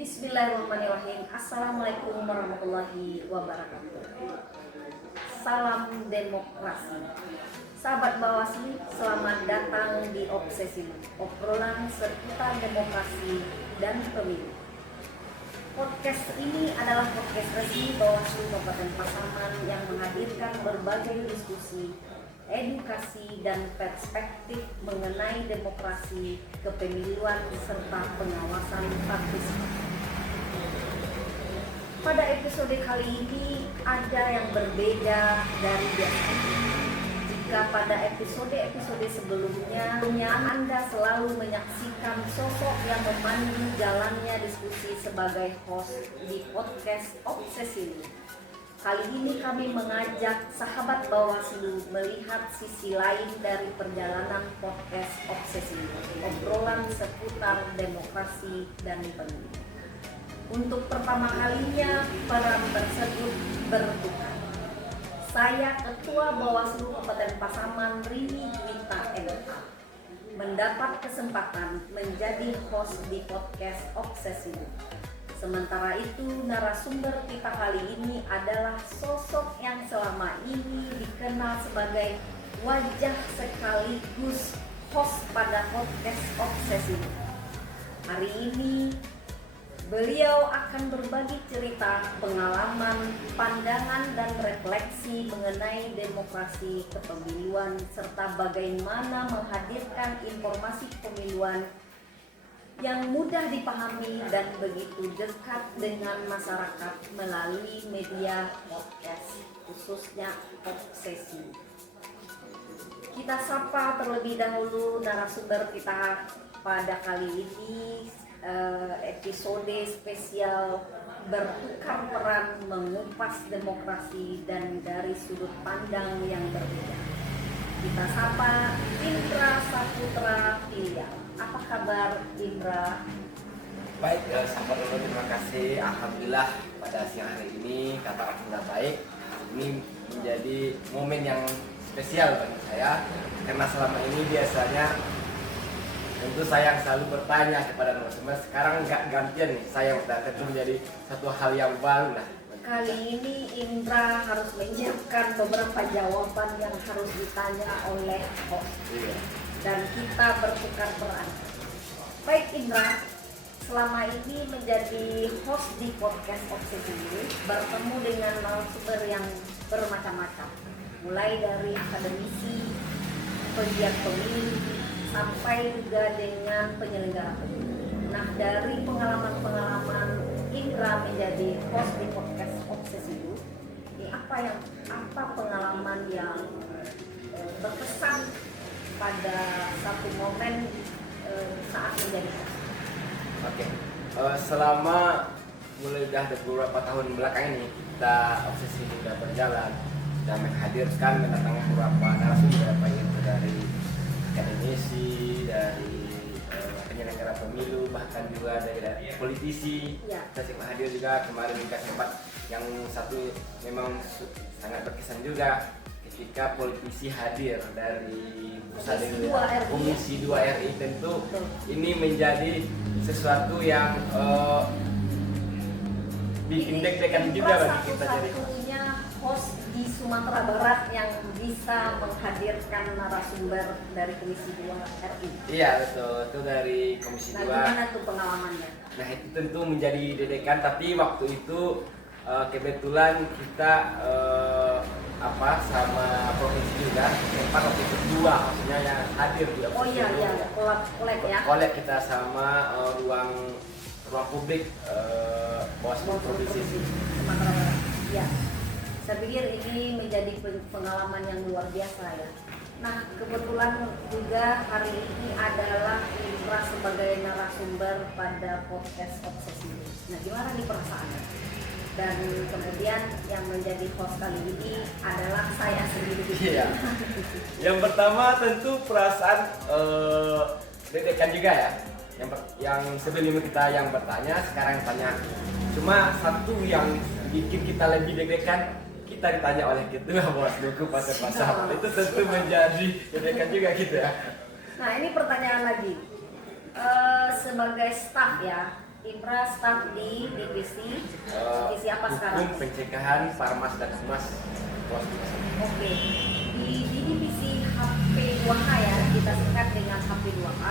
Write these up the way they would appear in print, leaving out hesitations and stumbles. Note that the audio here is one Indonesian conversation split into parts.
Bismillahirrahmanirrahim. Assalamualaikum warahmatullahi wabarakatuh. Salam demokrasi. Sahabat Bawaslu, selamat datang di Obsesi, obrolan seputar demokrasi dan pemilu. Podcast ini adalah podcast resmi Bawaslu Kabupaten Pasaman yang menghadirkan berbagai diskusi, edukasi, dan perspektif mengenai demokrasi, kepemiluan, serta pengawasan partisipatif. Pada episode kali ini ada yang berbeda dari biasanya. Jika pada episode-episode sebelumnya Anda selalu menyaksikan sosok yang memandu jalannya diskusi sebagai host di podcast Obsesi ini, kali ini kami mengajak sahabat Bawaslu melihat sisi lain dari perjalanan podcast Obsesi ini, obrolan seputar demokrasi dan pemilu. Untuk pertama kalinya peran tersebut bertukar. Saya Ketua Bawaslu Kabupaten Pasaman Rini Juwita MA mendapat kesempatan menjadi host di podcast Obsesi. Sementara itu narasumber kita kali ini adalah sosok yang selama ini dikenal sebagai wajah sekaligus host pada podcast Obsesi. Hari ini beliau akan berbagi cerita, pengalaman, pandangan, dan refleksi mengenai demokrasi kepemiluan serta bagaimana menghadirkan informasi kepemiluan yang mudah dipahami dan begitu dekat dengan masyarakat melalui media podcast, khususnya Obsesi. Kita sapa terlebih dahulu narasumber kita pada kali ini. Episode spesial bertukar peran mengupas demokrasi dan dari sudut pandang yang berbeda. Kita sapa Indra Saputra Piliang. Apa kabar Indra? Baik, sahabat dulu, terima kasih. Alhamdulillah pada siang hari ini kabar alhamdulillah baik. Ini menjadi momen yang spesial bagi saya karena selama ini biasanya tentu saya selalu bertanya kepada narasumber. Sekarang nggak gantian nih, saya bertanya, itu menjadi satu hal yang baru lah. Kali ini Indra harus menyiapkan beberapa jawaban yang harus ditanya oleh host. Iya. Dan kita bertukar peran. Baik Indra, selama ini menjadi host di podcast Obsesi ini bertemu dengan narasumber yang bermacam-macam, mulai dari akademisi, pegiat pemilu, sampai juga dengan penyelenggara pemilu. Nah, dari pengalaman-pengalaman Indra menjadi host di podcast Obsesi ini, apa pengalaman yang berkesan pada satu momen saat menjadi host? Oke. Selama mulai udah beberapa tahun belakang ini kita Obsesi sudah berjalan dan menghadirkan mendatangkan beberapa narasumber baik itu dari akademisi, dari penyelenggara pemilu, bahkan juga dari politisi. Ya. Kita sempat hadir juga kemarin juga sempat yang satu memang sangat berkesan juga ketika politisi hadir dari Komisi 2 RI. Tentu ini menjadi sesuatu yang bikin deg-degan juga bagi kita jadi satu-satunya host di Sumatera Barat yang bisa menghadirkan narasumber dari Komisi 2 RI. Iya betul, itu dari Komisi 2. Nah, gimana tuh pengalamannya? Nah itu tentu menjadi dedekan, tapi waktu itu kebetulan kita sama provinsi juga sempat waktu itu dua, maksudnya yang hadir di Oh iya, kolek ya. Kolek kita sama ruang publik Bawaslu provinsi Sumatera Barat. Ya. Saya pikir ini menjadi pengalaman yang luar biasa ya. Nah, kebetulan juga hari ini adalah Indra sebagai narasumber pada podcast Obsesi. Nah, gimana nih perasaannya? Dan kemudian yang menjadi host kali ini adalah saya sendiri. Iya. Yang pertama tentu perasaan deg-degan juga ya. Yang sebelumnya kita yang bertanya, sekarang yang tanya. Cuma satu yang bikin kita lebih deg-degan, kita ditanya oleh Ketua Bawaslu Kabupaten Pasaman. Itu tentu menjadi deg-degan juga gitu ya. Nah, ini pertanyaan lagi. Sebagai staf ya, Indra staf di divisi apa sekarang? Hukum, pencegahan, farmas dan humas. Oke, di divisi HP2H ya, kita singkat dengan HP2H.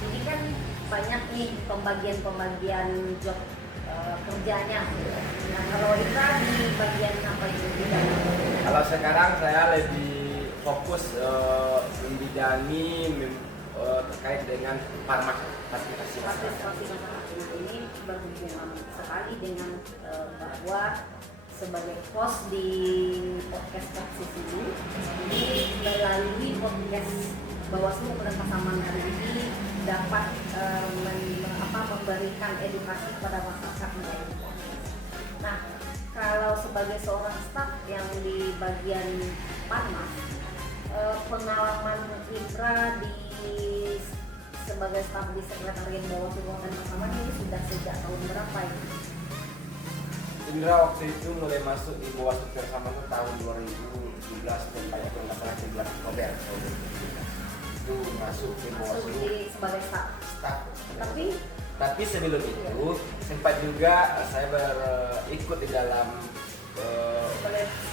Ini kan banyak nih pembagian job kerjanya. Nah, kalau Indra di bagian apa itu? Kalau sekarang saya lebih fokus membidangi terkait dengan farmas fasilitasi masyarakat. Nah, ini berhubungan sekali dengan bahwa sebagai host di podcast Praksis ini melalui podcast Bawaslu Kabupaten Pasaman hari ini dapat memberikan edukasi kepada masyarakat melalui podcast. Nah, kalau sebagai seorang staf yang di bagian Farmas, pengalaman Indra sebagai staf di Sekretariat Bawaslu Kabupaten Pasaman ini sudah sejak tahun berapa ya? Indra waktu itu mulai masuk di Bawaslu Pasaman tahun 2017 dan banyak yang nggak salah 11 Oktober tahun 2017 itu masuk di Bawaslu sebagai staf. Tapi sebelum itu sempat juga saya berikut di dalam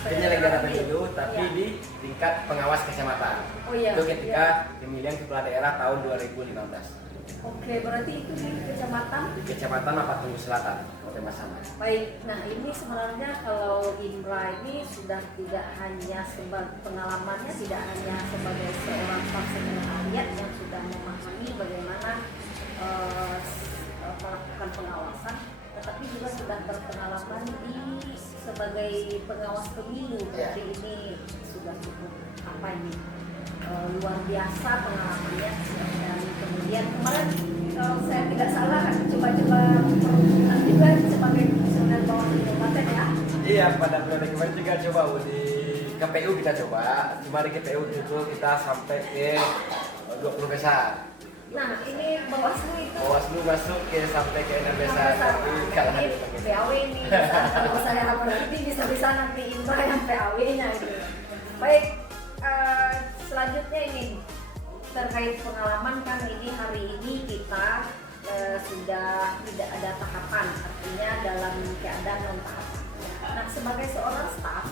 penyelenggara pemilu, tapi di tingkat pengawas kecamatan. Itu ketika pemilihan kepala daerah tahun 2015. Oke, berarti itu di kecamatan? Di Kecamatan Mapatunggu Selatan, Kabupaten Pasaman. Baik, nah ini sebenarnya kalau Indra ini sudah tidak hanya sebagai pengalamannya, tidak hanya sebagai seorang staf sekretariat yang sudah memahami bagaimana melakukan pengawasan, tetapi juga sudah berpengalaman sebagai pengawas pemilu. Jadi ini sudah cukup luar biasa pengalamannya. Dan kemudian kemarin kalau saya tidak salah coba-coba perhubungan juga sebagai komisioner Bawaslu Kabupaten ya. Iya, pada periode kemarin juga coba di KPU kita coba. Cuma di KPU itu kita sampai ke 20 besar. Nah, ini Bawaslu itu Bawaslu masuk sampai ke 6 besar. Tapi kalah ini PAW ini. Kalau saya berarti bisa-bisa nanti Indra yang PAW-nya gitu. Baik, selanjutnya ini terkait pengalaman kan ini hari ini kita sudah tidak ada tahapan, artinya dalam keadaan non tahapan. Nah, sebagai seorang staf,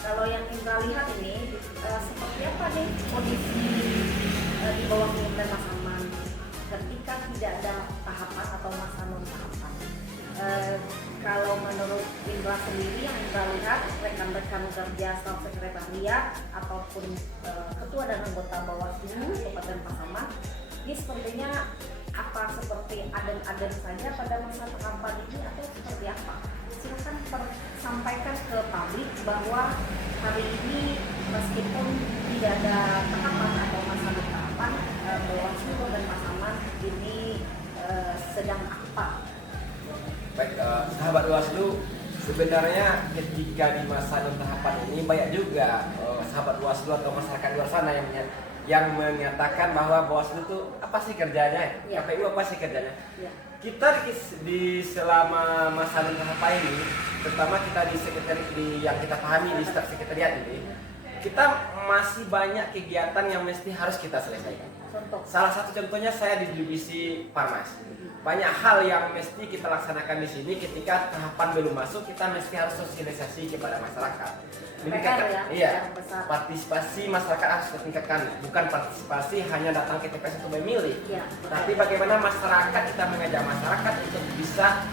kalau yang Indra lihat ini seperti apa nih kondisi di bawah Kabupaten Pasaman ketika tidak ada tahapan atau masa non tahapan? Kalau menurut Indra sendiri yang Indra lihat, rekan-rekan kerja staf sekretariat ataupun ketua dan anggota Bawaslu Kabupaten Pasaman, ini sepertinya apa seperti adem-adem saja pada masa tahapan ini atau seperti apa? Silakan sampaikan ke publik bahwa hari ini meskipun tidak ada tahapan atau masa tahapan, Bawaslu Kabupaten Pasaman ini sedang apa? Baik, sahabat Bawaslu, sebenarnya ketika di masa non tahapan ini banyak juga sahabat Bawaslu atau masyarakat di luar sana yang menyatakan bahwa Bawaslu itu apa sih kerjanya? Ya. KPU apa sih kerjanya? Ya. Kita di selama masa non tahapan ini, terutama kita di sekretariat yang kita pahami di staf sekretariat ini, kita masih banyak kegiatan yang mesti harus kita selesaikan. Contoh. Salah satu contohnya saya di divisi Farmas. Banyak hal yang mesti kita laksanakan di sini ketika tahapan belum masuk, kita mesti harus sosialisasi kepada masyarakat. Iya, partisipasi masyarakat harus ditingkatkan, bukan partisipasi hanya datang ke TPS untuk memilih, tapi bagaimana masyarakat kita mengajak masyarakat untuk bisa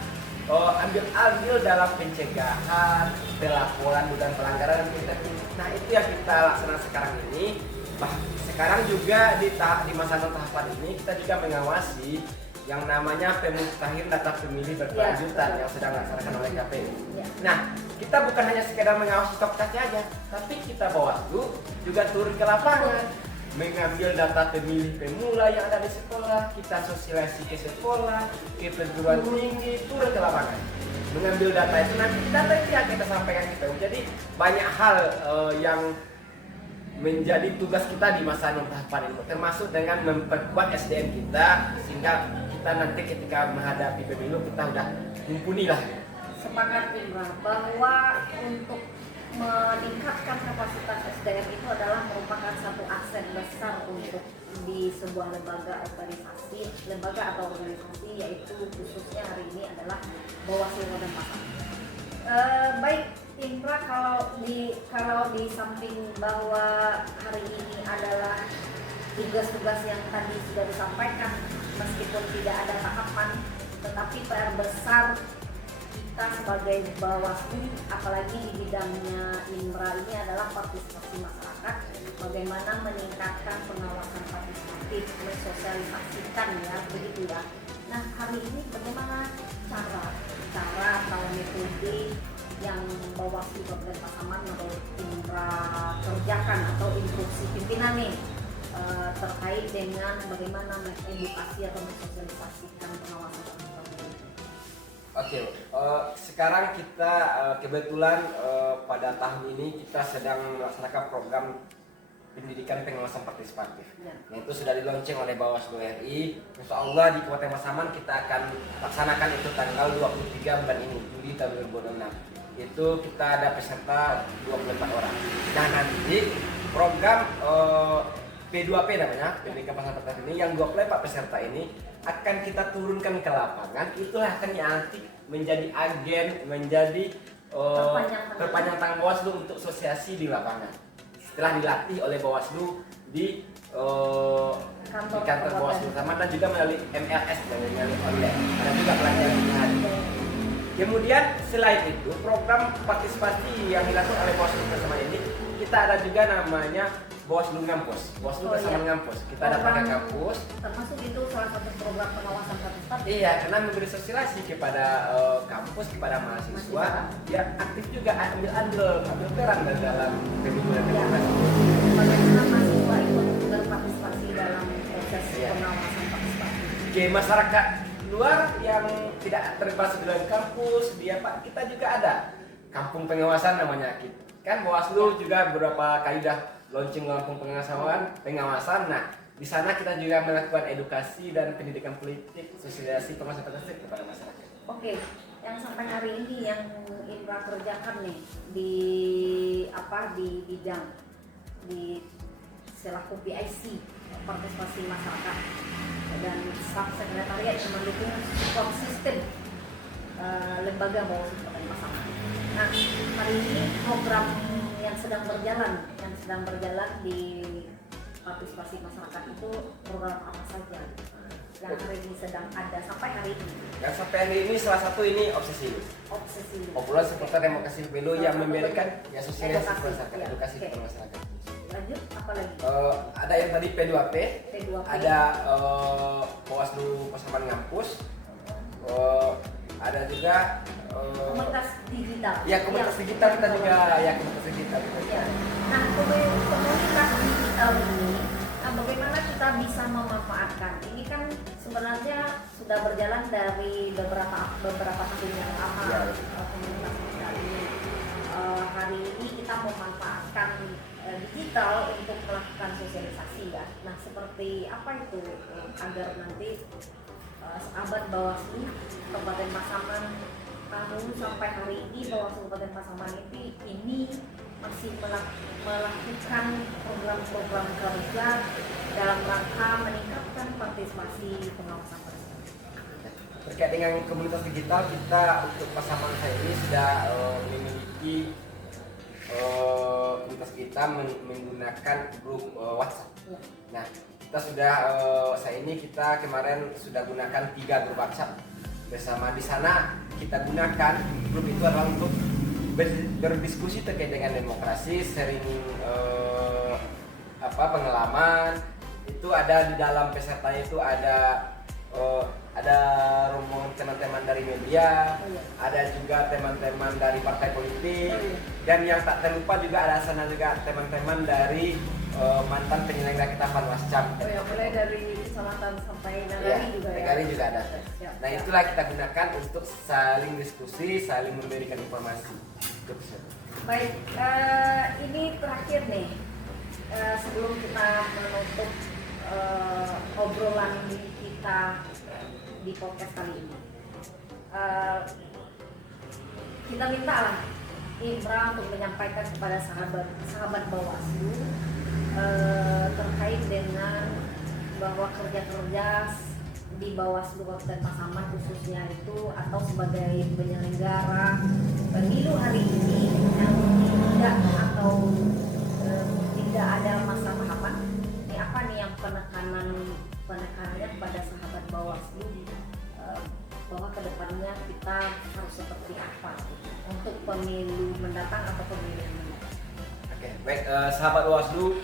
ambil dalam pencegahan, pelaporan dugaan pelanggaran dan nah itu yang kita laksanakan sekarang ini. Sekarang juga di masa non tahapan ini kita juga mengawasi yang namanya pemutahiran data pemilih berkelanjutan yang sedang dilaksanakan oleh KPU. Nah, kita bukan hanya sekedar mengawasi stok aja, tapi kita Bawaslu juga turun ke lapangan, mengambil data pemilih pemula yang ada di sekolah, kita sosialisasi ke sekolah, ke perguruan tinggi, turun ke lapangan, mengambil data itu. Nanti data itu yang kita sampaikan ke KPU. Jadi banyak hal yang menjadi tugas kita di masa non tahapan ini, termasuk dengan memperkuat SDM kita sehingga kita nanti ketika menghadapi pemilu kita udah mumpuni lah. Sepakat Indra bahwa untuk meningkatkan kapasitas SDM itu adalah merupakan satu aset besar untuk di sebuah lembaga atau organisasi, yaitu khususnya hari ini adalah Bawaslu Kabupaten Pasaman. Baik Indra, kalau di samping bahwa hari ini adalah tugas-tugas yang tadi sudah disampaikan, meskipun tidak ada tahapan, tetapi PR besar kita sebagai Bawaslu, apalagi di bidangnya Indra ini adalah partisipasi masyarakat, bagaimana meningkatkan pengawasan partisipatif, mensosialisasikan ya, begitu ya. Nah, hari ini bagaimana cara atau metode yang Bawaslu Kabupaten Pasaman menurut Indra kerjakan atau instruksi pimpinan nih terkait dengan bagaimana mengedukasi atau mensosialisasikan pengawasan partisipatif? Oke, sekarang kita kebetulan pada tahun ini kita sedang melaksanakan program pendidikan pengawasan partisipatif. Ya. Nah, itu sudah dilaunching oleh Bawaslu RI. Insya Allah di Kabupaten Pasaman kita akan laksanakan itu tanggal 23 bulan ini, Juli tahun 2006. Itu kita ada peserta 24 orang. Nah, nanti program P2P namanya, pendidikan pengawasan partisipatif ini, yang 24 peserta ini akan kita turunkan ke lapangan. Itulah akan nanti menjadi agen, menjadi terpanjang tangan Bawaslu untuk sosialisasi di lapangan. Setelah dilatih oleh Bawaslu di kantor Bawaslu sama, dan juga melalui MLS dan melalui online. Ada juga pelajaran. Kemudian selain itu program partisipasi yang dilakukan oleh Bawaslu bersama ini, kita ada juga namanya Bawaslu Ngampus, Bawaslu bersama Ngampus. Kita datang ke kampus. Termasuk itu salah satu program pengawasan partisipatif. Iya, karena memberi sosialisasi kepada kampus, kepada mahasiswa, ya aktif juga ambil peran dalam pemilihan demokrasi. Bagaimana mahasiswa ikut berpartisipasi dalam proses pengawasan partisipatif? Oke, masyarakat luar yang tidak terlibat di dalam kampus, kita juga ada kampung pengawasan namanya. Kan Bawaslu juga beberapa kali dah launching kampung pengawasan. Nah, di sana kita juga melakukan edukasi dan pendidikan politik, sosialisasi pengawasan partisipatif kepada masyarakat. Oke, yang sampai hari ini yang Indra kerjakan nih di bidang di selaku PIC, partisipasi masyarakat, dan staf sekretariat yang mendukung support sistem lembaga Bawaslu Kabupaten Pasaman. Nah, hari ini program yang sedang berjalan di partisipasi masyarakat itu program apa saja yang hari ini sedang ada sampai hari ini? Yang sampai hari ini salah satu ini obsesi obrolan seputar demokrasi pemilu yang memberikan ya sosialisasi masyarakat, edukasi kepada masyarakat. Lanjut, apa lagi? Ada yang tadi P2P, ada Bawaslu Pasaman Ngampus, ada juga komunitas digital. Ya, komunitas digital kita juga, ya komunitas digital. Ya. Nah, komunitas digital ini, bagaimana kita bisa memanfaatkan? Ini kan sebenarnya sudah berjalan dari beberapa tahun yang lama. Ya. Komunitas digital ini. Hari ini kita memanfaatkan digital untuk melakukan sosialisasi ya. Nah, seperti apa itu agar nanti sahabat Bawaslu Kabupaten Pasaman tahun sampai hari ini Bawaslu Kabupaten Pasaman ini masih melakukan program-program kerja dalam rangka meningkatkan partisipasi pengawasan partisipatif. Terkait dengan komunitas digital, kita untuk Pasaman saya ini sudah memiliki komunitas kita menggunakan grup WhatsApp. Ya. Nah, kita sudah kita kemarin sudah gunakan 3 grup WhatsApp bersama. Di sana kita gunakan grup itu adalah untuk berdiskusi terkait dengan demokrasi, sharing pengalaman. Itu ada di dalam peserta itu ada rombongan teman-teman dari media, ada juga teman-teman dari partai politik, dan yang tak terlupa juga ada sana juga teman-teman dari mantan penyelenggara kita Panwascam. Mulai dari kecamatan sampai Nagari juga ya. Nagari juga ada. Nah, itulah kita gunakan untuk saling diskusi, saling memberikan informasi. Baik, ini terakhir nih sebelum kita menutup obrolan kita di podcast kali ini. Kita minta lah Indra untuk menyampaikan kepada sahabat Bawaslu terkait dengan bahwa kerja di Bawaslu Kabupaten Pasaman khususnya itu atau sebagai penyelenggara pemilu hari ini yang tidak atau tidak ada masa tahapan. Ini apa nih yang penekanannya kepada sahabat Bawaslu bahwa kedepannya kita harus seperti apa untuk pemilu mendatang atau pemilu yang mendatang. Oke, baik, sahabat Bawaslu,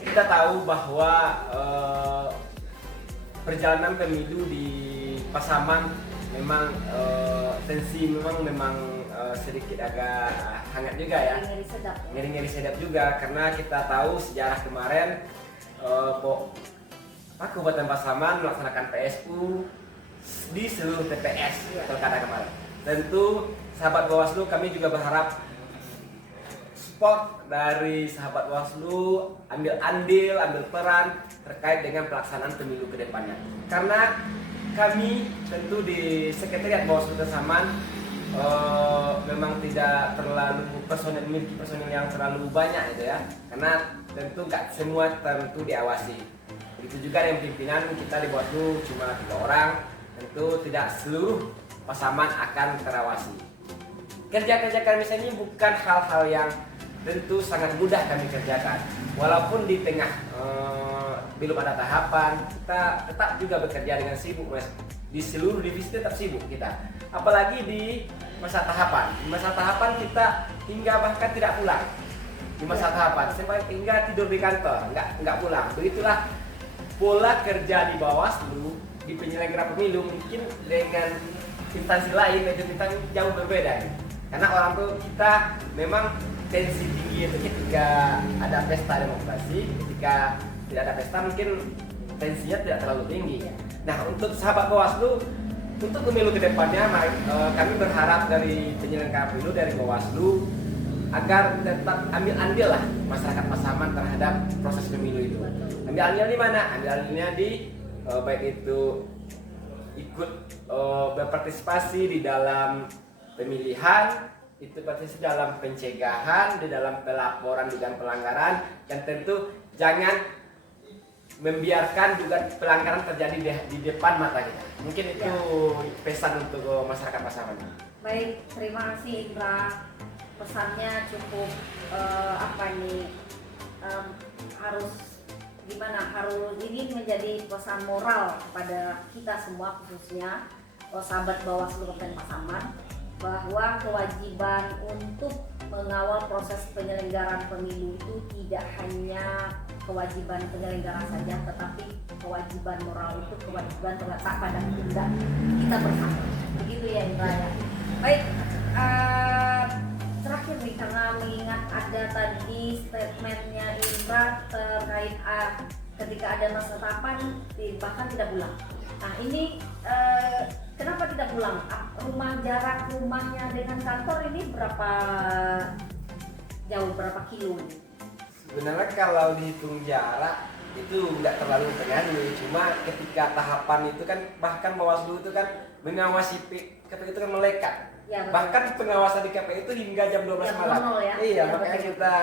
kita tahu bahwa perjalanan pemilu di Pasaman memang tensi memang sedikit agak hangat juga ya. Ngeri-ngeri sedap. Ngeri-ngeri sedap juga karena kita tahu sejarah kemarin Kabupaten Pasaman melaksanakan PSU di seluruh TPS pilkada kemarin. Tentu sahabat Bawaslu kami juga berharap support dari sahabat Bawaslu, ambil andil, ambil peran terkait dengan pelaksanaan pemilu ke depannya. Karena kami tentu di Sekretariat Bawaslu Pasaman memang tidak terlalu memiliki personil yang terlalu banyak itu ya. Karena tentu nggak semua tentu diawasi. Begitu juga dengan pimpinan kita di Bawaslu cuma 3 orang, tentu tidak seluruh Pasaman akan terawasi. Kerja-kerja kami ini bukan hal-hal yang tentu sangat mudah kami kerjakan. Walaupun di tengah belum ada tahapan, kita tetap juga bekerja dengan sibuk, Mas. Di seluruh divisi tetap sibuk kita. Apalagi di masa tahapan. Di masa tahapan kita hingga bahkan tidak pulang. Di masa tahapan, sampai hingga tidur di kantor, nggak pulang. Begitulah pola kerja di Bawaslu, di penyelenggara pemilu mungkin dengan instansi lain itu kita jauh berbeda. Karena orang tuh kita memang tensi tinggi itu ketika ada pesta demokrasi, ketika tidak ada pesta mungkin tensinya tidak terlalu tinggi. Nah, untuk sahabat Bawaslu, untuk pemilu kedepannya kami berharap dari penyelenggara pemilu dari Bawaslu agar tetap ambil andil lah masyarakat Pasaman terhadap proses pemilu itu. Ambil andil di mana? Ambil andilnya di baik itu ikut berpartisipasi di dalam pemilihan, itu partisipasi dalam pencegahan, di dalam pelaporan dugaan pelanggaran, dan tentu jangan membiarkan juga pelanggaran terjadi di depan mata kita. Mungkin itu pesan untuk masyarakat Pasaman. Baik, terima kasih Indra. Pesannya cukup harus gimana? Harus ini menjadi pesan moral kepada kita semua khususnya sahabat Bawaslu Kabupaten Pasaman, bahwa kewajiban untuk mengawal proses penyelenggaraan pemilu itu tidak hanya kewajiban penyelenggara saja, tetapi kewajiban moral itu kewajiban terletak pada kita bersama. Begitu ya Indra ya. Baik, terakhir nih, karena mengingat ada tadi statementnya Indra terkait ketika ada masa tahapan bahkan tidak pulang. Nah ini kenapa tidak pulang? Jarak rumahnya dengan kantor ini berapa jauh, berapa kilo? Sebenarnya kalau dihitung jarak itu nggak terlalu terganggu, cuma ketika tahapan itu kan bahkan Bawaslu itu kan mengawasi KPU itu kan melekat. Ya, bahkan pengawasan di KPU itu hingga jam 12 malam. Ya? Iya, makanya kita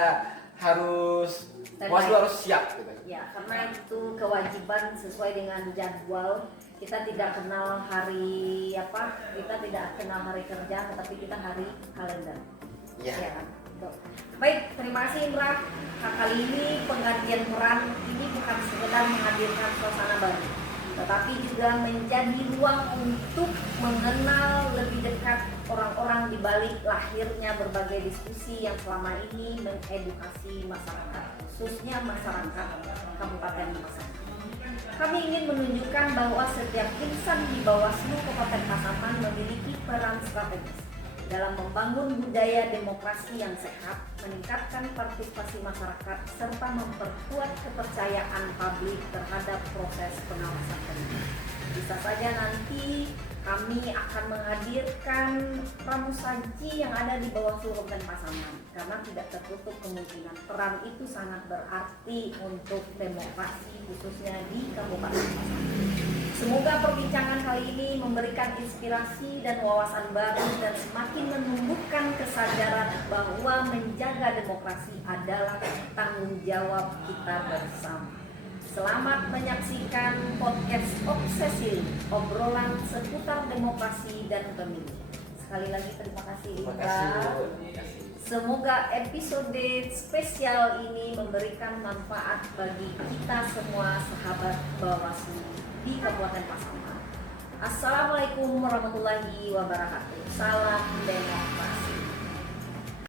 harus Bawaslu harus siap gitu. Ya, karena itu kewajiban sesuai dengan jadwal. Kita tidak kenal hari kita tidak kenal hari kerja, tetapi kita hari kalender. Iya. Ya, baik, terima kasih Indra. Kali ini penggantian peran ini bukan sekedar menghadirkan suasana baru, tetapi juga menjadi ruang untuk mengenal lebih dekat orang-orang di balik lahirnya berbagai diskusi yang selama ini mengedukasi masyarakat, khususnya masyarakat Kabupaten Pasaman. Kami ingin menunjukkan bahwa setiap insan di Bawaslu Kabupaten Pasaman memiliki peran strategis dalam membangun budaya demokrasi yang sehat, meningkatkan partisipasi masyarakat, serta memperkuat kepercayaan publik terhadap proses pengawasan pemilu. Bisa saja nanti kami akan menghadirkan pramusaji yang ada di Bawaslu Kabupaten Pasaman, karena tidak tertutup kemungkinan peran itu sangat berarti untuk demokrasi khususnya di Kabupaten Pasaman. Semoga perbincangan kali ini memberikan inspirasi dan wawasan baru dan semakin menumbuhkan kesadaran bahwa menjaga demokrasi adalah tanggung jawab kita bersama. Selamat menyaksikan podcast Obsesi, obrolan seputar demokrasi dan pemilu. Sekali lagi terima kasih Terima Indra. kasih, Bu. Terima kasih. Semoga episode spesial ini memberikan manfaat bagi kita semua sahabat Bawaslu di Kabupaten Pasaman. Assalamualaikum warahmatullahi wabarakatuh. Salam demokrasi.